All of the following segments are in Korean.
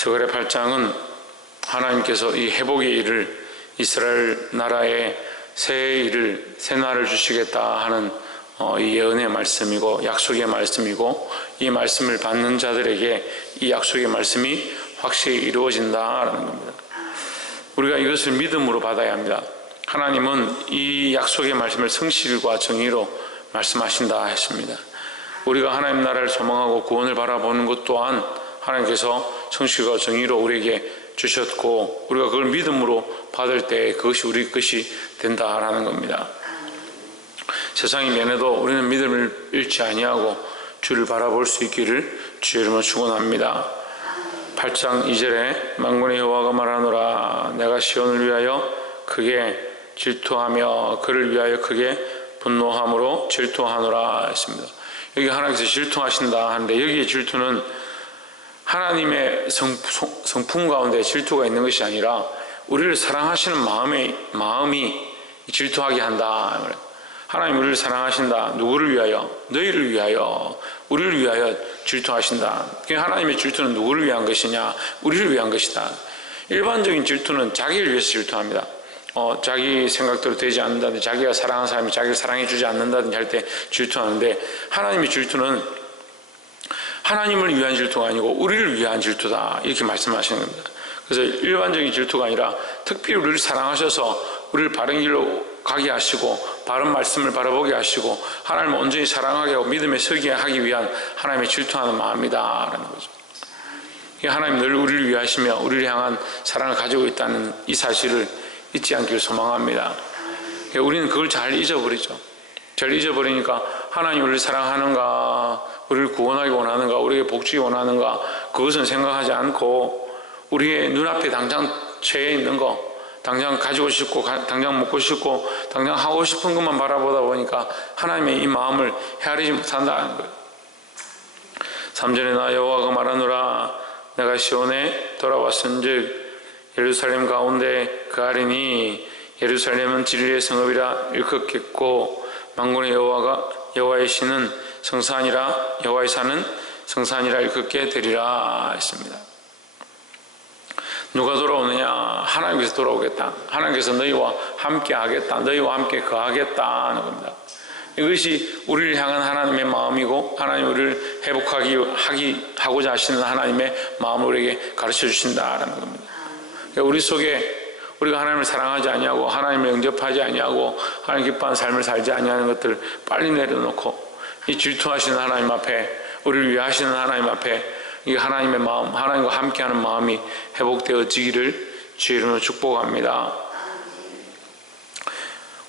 스가랴 8장은 하나님께서 이 회복의 일을, 이스라엘 나라에 새 일을, 새 날을 주시겠다 하는 이 예언의 말씀이고 약속의 말씀이고, 이 말씀을 받는 자들에게 이 약속의 말씀이 확실히 이루어진다라는 겁니다. 우리가 이것을 믿음으로 받아야 합니다. 하나님은 이 약속의 말씀을 성실과 정의로 말씀하신다 했습니다. 우리가 하나님 나라를 소망하고 구원을 바라보는 것 또한 하나님께서 성실과 정의로 우리에게 주셨고, 우리가 그걸 믿음으로 받을 때 그것이 우리 것이 된다라는 겁니다. 세상이 면해도 우리는 믿음을 잃지 아니하고 주를 바라볼 수 있기를 주의 이름으로 축원합니다. 8장 2절에 만군의 여호와가 말하노라, 내가 시온을 위하여 크게 질투하며 그를 위하여 크게 분노함으로 질투하노라 했습니다. 여기 하나님께서 질투하신다 하는데, 여기에 질투는 하나님의 성품 가운데 질투가 있는 것이 아니라 우리를 사랑하시는 마음이 질투하게 한다. 하나님 우리를 사랑하신다. 누구를 위하여? 너희를 위하여, 우리를 위하여 질투하신다. 하나님의 질투는 누구를 위한 것이냐? 우리를 위한 것이다. 일반적인 질투는 자기를 위해서 질투합니다. 자기 생각대로 되지 않는다든지, 자기가 사랑하는 사람이 자기를 사랑해 주지 않는다든지 할 때 질투하는데, 하나님의 질투는 하나님을 위한 질투가 아니고 우리를 위한 질투다, 이렇게 말씀하시는 겁니다. 그래서 일반적인 질투가 아니라 특별히 우리를 사랑하셔서 우리를 바른 길로 가게 하시고 바른 말씀을 바라보게 하시고 하나님을 온전히 사랑하게 하고 믿음에 서게 하기 위한 하나님의 질투하는 마음이다 라는 거죠. 하나님 늘 우리를 위하시며 우리를 향한 사랑을 가지고 있다는 이 사실을 잊지 않기를 소망합니다. 우리는 그걸 잘 잊어버리죠. 잘 잊어버리니까 하나님 우리를 사랑하는가, 우리를 구원하기 원하는가, 우리에게 복주기 원하는가, 그것은 생각하지 않고 우리의 눈앞에 당장 처해 있는 거, 당장 가지고 싶고 당장 먹고 싶고 당장 하고 싶은 것만 바라보다 보니까 하나님의 이 마음을 헤아리지 못한다는 거예요. 3절에 나 여호와가 말하노라, 내가 시온에 돌아왔은즉 예루살렘 가운데 거하리니 예루살렘은 진리의 성읍이라 일컫겠고 만군의 여호와의 신은 성산이라, 여호와의 산은 성산이라 일컫게 되리라 했습니다. 누가 돌아오느냐? 하나님께서 돌아오겠다. 하나님께서 너희와 함께 하겠다. 너희와 함께 거하겠다 하는 겁니다. 이것이 우리를 향한 하나님의 마음이고, 하나님 우리를 회복하고자 하시는 하나님의 마음을 우리에게 가르쳐 주신다라는 겁니다. 그러니까 우리 속에 우리가 하나님을 사랑하지 아니하고 하나님을 영접하지 아니하고 하나님 기뻐하는 삶을 살지 아니하는 것들을 빨리 내려놓고 이 질투하시는 하나님 앞에, 우리를 위하시는 하나님 앞에 이 하나님의 마음, 하나님과 함께하는 마음이 회복되어지기를 주의 이름으로 축복합니다.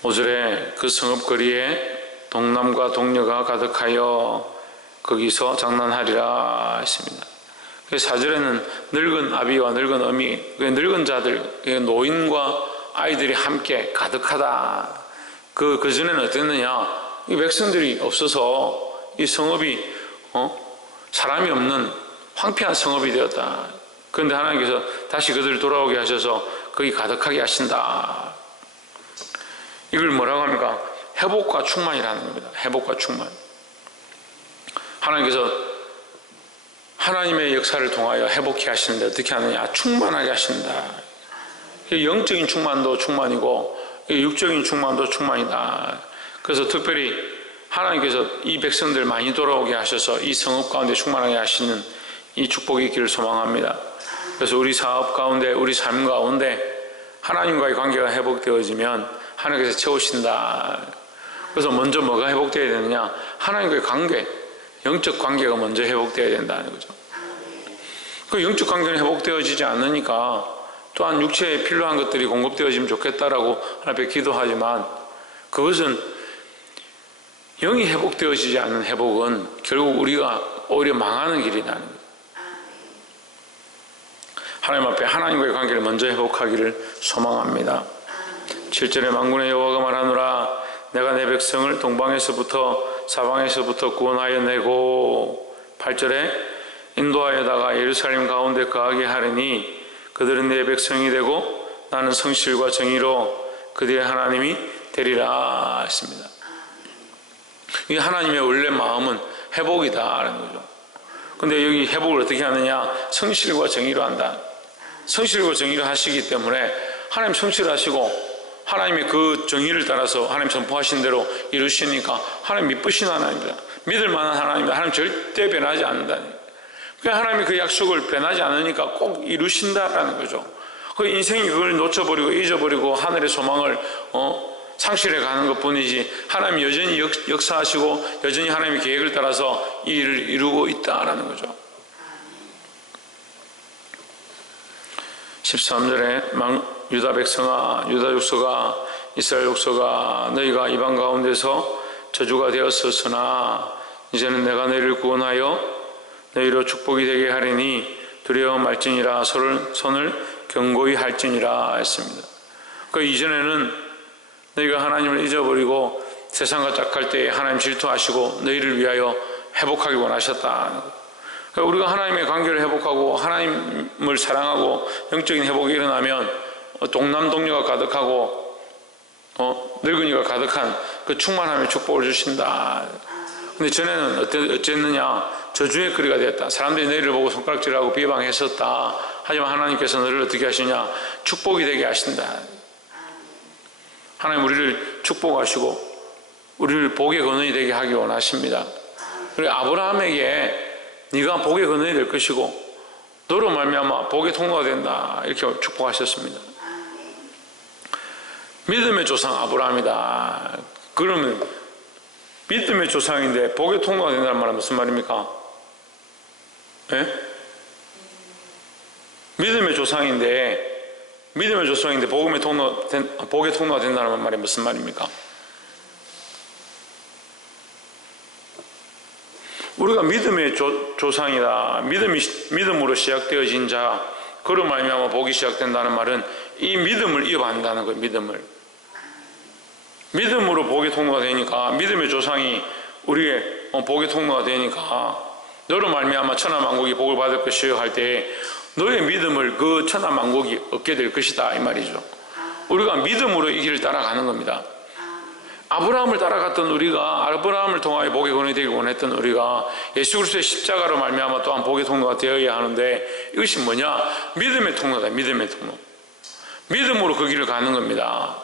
5절에 그 성읍거리에 동남과 동녀가 가득하여 거기서 장난하리라 했습니다. 4절에는 늙은 아비와 늙은 어미, 늙은 자들, 노인과 아이들이 함께 가득하다. 그 전에는 어땠느냐? 이 백성들이 없어서 이 성읍이 사람이 없는 황폐한 성읍이 되었다. 그런데 하나님께서 다시 그들을 돌아오게 하셔서 거기 가득하게 하신다. 이걸 뭐라고 합니까? 회복과 충만이라는 겁니다. 회복과 충만. 하나님께서 하나님의 역사를 통하여 회복케 하시는데 어떻게 하느냐? 충만하게 하신다. 영적인 충만도 충만이고 육적인 충만도 충만이다. 그래서 특별히 하나님께서 이 백성들 많이 돌아오게 하셔서 이 성읍 가운데 충만하게 하시는 이 축복이 있기를 소망합니다. 그래서 우리 사업 가운데, 우리 삶 가운데 하나님과의 관계가 회복되어지면 하나님께서 채우신다. 그래서 먼저 뭐가 회복되어야 되느냐? 하나님과의 관계, 영적 관계가 먼저 회복되어야 된다는 거죠. 그 영적 관계는 회복되어지지 않으니까 또한 육체에 필요한 것들이 공급되어지면 좋겠다라고 하나님 앞에 기도하지만, 그것은 영이 회복되어지지 않는 회복은 결국 우리가 오히려 망하는 길이라는 거예요. 하나님 앞에 하나님과의 관계를 먼저 회복하기를 소망합니다. 7절에 만군의 여호와가 말하노라, 내가 내 백성을 동방에서부터 사방에서부터 구원하여 내고, 8절에 인도하여다가 예루살렘 가운데 거하게 하리니 그들은 내 백성이 되고 나는 성실과 정의로 그들의 하나님이 되리라 했습니다. 이 하나님의 원래 마음은 회복이다라는 거죠. 근데 여기 회복을 어떻게 하느냐? 성실과 정의로 한다. 성실과 정의로 하시기 때문에 하나님 성실을 하시고 하나님의 그 정의를 따라서 하나님 선포하신 대로 이루시니까 하나님 미쁘신 하나님입니다. 믿을 만한 하나님입니다. 하나님 절대 변하지 않는다. 그러니까 하나님이 그 약속을 변하지 않으니까 꼭 이루신다라는 거죠. 그 인생이 그걸 놓쳐버리고 잊어버리고 하늘의 소망을 상실해 가는 것 뿐이지 하나님이 여전히 역사하시고 여전히 하나님의 계획을 따라서 이 일을 이루고 있다라는 거죠. 13절에 유다 백성아, 유다 족속아, 이스라엘 족속아, 너희가 이방 가운데서 저주가 되었었으나 이제는 내가 너희를 구원하여 너희로 축복이 되게 하리니 두려워 말지니라. 손을 견고히 할지니라 했습니다. 그 이전에는 너희가 하나님을 잊어버리고 세상과 짝할 때 하나님 질투하시고 너희를 위하여 회복하기 원하셨다. 그러니까 우리가 하나님의 관계를 회복하고 하나님을 사랑하고 영적인 회복이 일어나면 동남동녀가 가득하고 늙은이가 가득한 그 충만함의 축복을 주신다. 근데 전에는 어쨌느냐? 저주의 거리가 되었다. 사람들이 너희를 보고 손가락질하고 비방했었다. 하지만 하나님께서 너를 어떻게 하시냐? 축복이 되게 하신다. 하나님 우리를 축복하시고 우리를 복의 근원이 되게 하기 원하십니다. 그리고 아브라함에게 네가 복의 근원이 될 것이고 너로 말미암아 복의 통로가 된다. 이렇게 축복하셨습니다. 믿음의 조상 아브라함이다. 그러면 믿음의 조상인데 복의 통로가 된다는 말은 무슨 말입니까? 예? 믿음의 조상인데 복의 통로가 된다는 말이 무슨 말입니까? 우리가 믿음의 조상이다. 믿음으로 시작되어진 자, 그로 말미암아 복이 시작된다는 말은 이 믿음을 이어간다는 거예요. 믿음으로 복의 통로가 되니까, 믿음의 조상이 우리의 복의 통로가 되니까 너로 말미암아 천하만국이 복을 받을 것이요 할 때 너의 믿음을 그 천하만국이 얻게 될 것이다 이 말이죠. 우리가 믿음으로 이 길을 따라가는 겁니다. 아브라함을 따라갔던 우리가, 아브라함을 통하여 복의 근원이 되길 원했던 우리가 예수 그리스도의 십자가로 말미암아 또한 복의 통로가 되어야 하는데, 이것이 뭐냐? 믿음의 통로다. 믿음의 통로. 믿음으로 그 길을 가는 겁니다.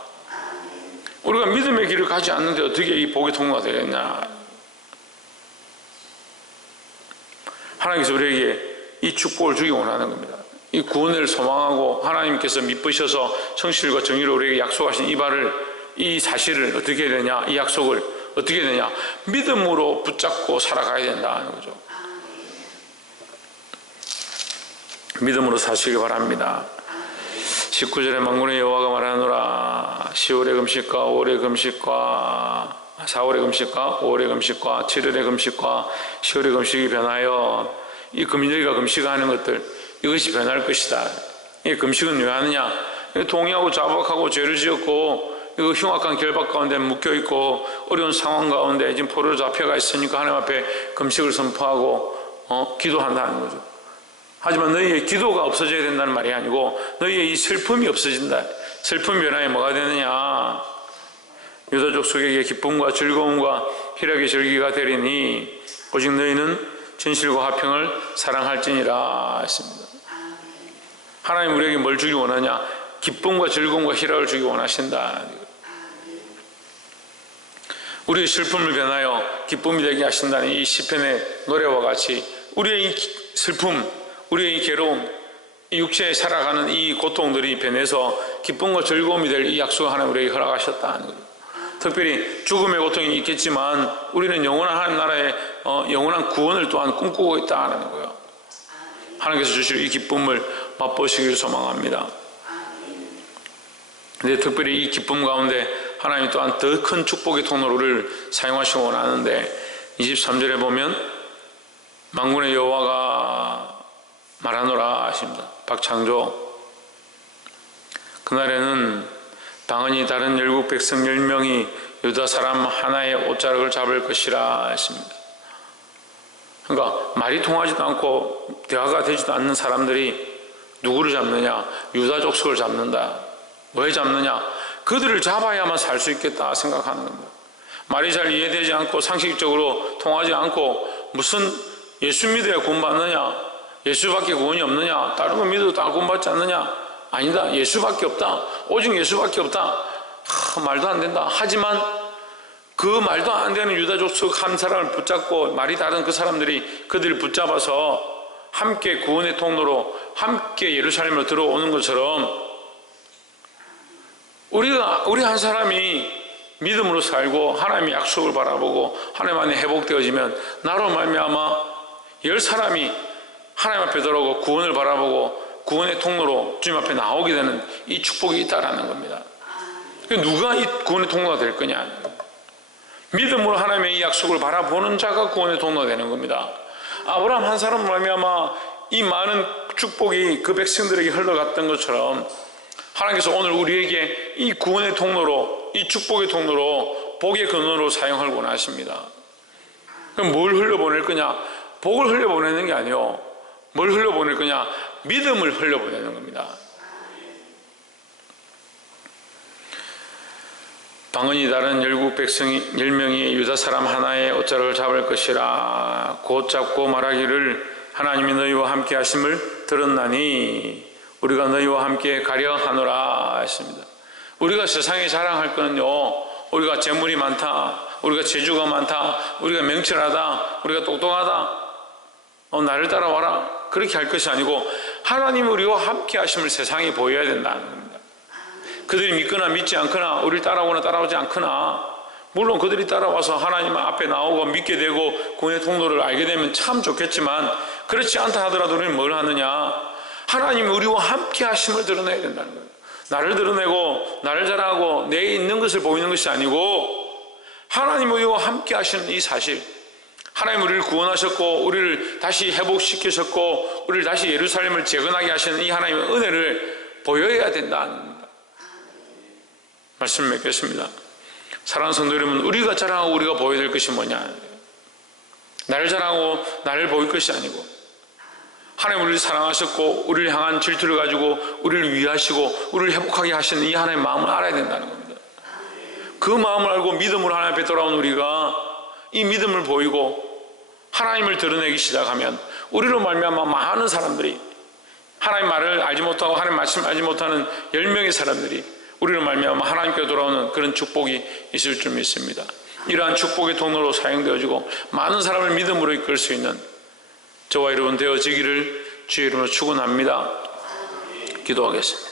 우리가 믿음의 길을 가지 않는데 어떻게 이 복의 통로가 되겠냐? 하나님께서 우리에게 이 축복을 주기 원하는 겁니다. 이 구원을 소망하고 하나님께서 미쁘셔서 성실과 정의로 우리에게 약속하신 이 사실을 어떻게 해야 되냐? 이 약속을 어떻게 해야 되냐? 믿음으로 붙잡고 살아가야 된다는 거죠. 믿음으로 사시기 바랍니다. 19절에 만군의 여호와가 말하노라. 10월의 금식과 5월의 금식과 4월의 금식과 5월의 금식과 7월의 금식과 10월의 금식이 변하여 이 너희가 금식하는 것들, 이것이 변할 것이다. 이 금식은 왜 하느냐? 동의하고 자박하고 죄를 지었고 이거 흉악한 결박 가운데 묶여있고 어려운 상황 가운데 지금 포로로 잡혀가 있으니까 하나님 앞에 금식을 선포하고 기도한다는 거죠. 하지만 너희의 기도가 없어져야 된다는 말이 아니고 너희의 이 슬픔이 없어진다. 슬픔 변화에 뭐가 되느냐? 유다 족속에게 기쁨과 즐거움과 희락의 절기가 되리니 오직 너희는 진실과 화평을 사랑할지니라 했습니다. 하나님 우리에게 뭘 주기 원하냐? 기쁨과 즐거움과 희락을 주기 원하신다. 우리의 슬픔을 변하여 기쁨이 되게 하신다는 이 시편의 노래와 같이 우리의 이 슬픔, 우리의 이 괴로움, 이 육체에 살아가는 이 고통들이 변해서 기쁨과 즐거움이 될 이 약속을 하나님 우리에게 허락하셨다는 거예요. 특별히 죽음의 고통이 있겠지만 우리는 영원한 하나님 나라의 영원한 구원을 또한 꿈꾸고 있다는 거예요. 하나님께서 주실 이 기쁨을 맛보시길 소망합니다. 근데 특별히 이 기쁨 가운데 하나님이 또한 더 큰 축복의 통로를 사용하시고 원하는데 23절에 보면 만군의 여호와가 말하노라 하십니다. 박창조. 그날에는 당연히 다른 열국 백성 10명이 유다 사람 하나의 옷자락을 잡을 것이라 했습니다. 그러니까 말이 통하지도 않고 대화가 되지도 않는 사람들이 누구를 잡느냐? 유다 족속을 잡는다. 왜 잡느냐? 그들을 잡아야만 살 수 있겠다 생각하는 겁니다. 말이 잘 이해되지 않고 상식적으로 통하지 않고 무슨 예수 믿어야 구원받느냐? 예수밖에 구원이 없느냐? 다른 거 믿어도 다 구원받지 않느냐? 아니다. 예수밖에 없다. 오직 예수밖에 없다. 말도 안 된다. 하지만 그 말도 안 되는 유다 족속 한 사람을 붙잡고 말이 다른 그 사람들이 그들을 붙잡아서 함께 구원의 통로로 함께 예루살렘으로 들어오는 것처럼 우리 한 사람이 믿음으로 살고 하나님의 약속을 바라보고 하나님 안에 회복되어지면 나로 말미암아 10사람이 하나님 앞에 들어오고 구원을 바라보고 구원의 통로로 주님 앞에 나오게 되는 이 축복이 있다라는 겁니다. 누가 이 구원의 통로가 될 거냐? 믿음으로 하나님의 이 약속을 바라보는 자가 구원의 통로가 되는 겁니다. 아브라함 한 사람으로 말미암아 이 많은 축복이 그 백성들에게 흘러갔던 것처럼 하나님께서 오늘 우리에게 이 구원의 통로로, 이 축복의 통로로, 복의 근원으로 사용을 원하십니다. 그럼 뭘 흘려보낼 거냐? 복을 흘려보내는 게 아니요. 뭘 흘려보낼 거냐? 믿음을 흘려보내는 겁니다. 방언이 다른 열국 백성이 10명이 유다 사람 하나의 옷자락을 잡을 것이라 곧 잡고 말하기를 하나님이 너희와 함께 하심을 들었나니 우리가 너희와 함께 가려 하노라 했습니다. 우리가 세상에 자랑할 거는요, 우리가 재물이 많다, 우리가 재주가 많다, 우리가 명철하다, 우리가 똑똑하다, 나를 따라와라, 그렇게 할 것이 아니고 하나님이 우리와 함께 하심을 세상에 보여야 된다는 겁니다. 그들이 믿거나 믿지 않거나 우리를 따라오거나 따라오지 않거나, 물론 그들이 따라와서 하나님 앞에 나오고 믿게 되고 구원의 통로를 알게 되면 참 좋겠지만 그렇지 않다 하더라도 우리는 뭘 하느냐? 하나님이 우리와 함께 하심을 드러내야 된다는 거예요. 나를 드러내고 나를 자랑하고 내에 있는 것을 보이는 것이 아니고 하나님 우리와 함께 하시는 이 사실, 하나님 우리를 구원하셨고 우리를 다시 회복시키셨고 우리를 다시 예루살렘을 재건하게 하시는 이 하나님의 은혜를 보여야 된다는 겁니다. 말씀을 맺겠습니다. 사랑하는 성도 여러분, 우리가 자랑하고 우리가 보여야 될 것이 뭐냐? 나를 자랑하고 나를 보일 것이 아니고 하나님 우리를 사랑하셨고 우리를 향한 질투를 가지고 우리를 위하시고 우리를 회복하게 하시는 이 하나님의 마음을 알아야 된다는 겁니다. 그 마음을 알고 믿음으로 하나님 앞에 돌아온 우리가 이 믿음을 보이고 하나님을 드러내기 시작하면 우리로 말미암아 많은 사람들이 하나님 말을 알지 못하고 하나님 말씀을 알지 못하는 10명의 사람들이 우리로 말미암아 하나님께 돌아오는 그런 축복이 있을 줄 믿습니다. 이러한 축복의 통로로 사용되어지고 많은 사람을 믿음으로 이끌 수 있는 저와 여러분 되어지기를 주의 이름으로 축원합니다. 기도하겠습니다.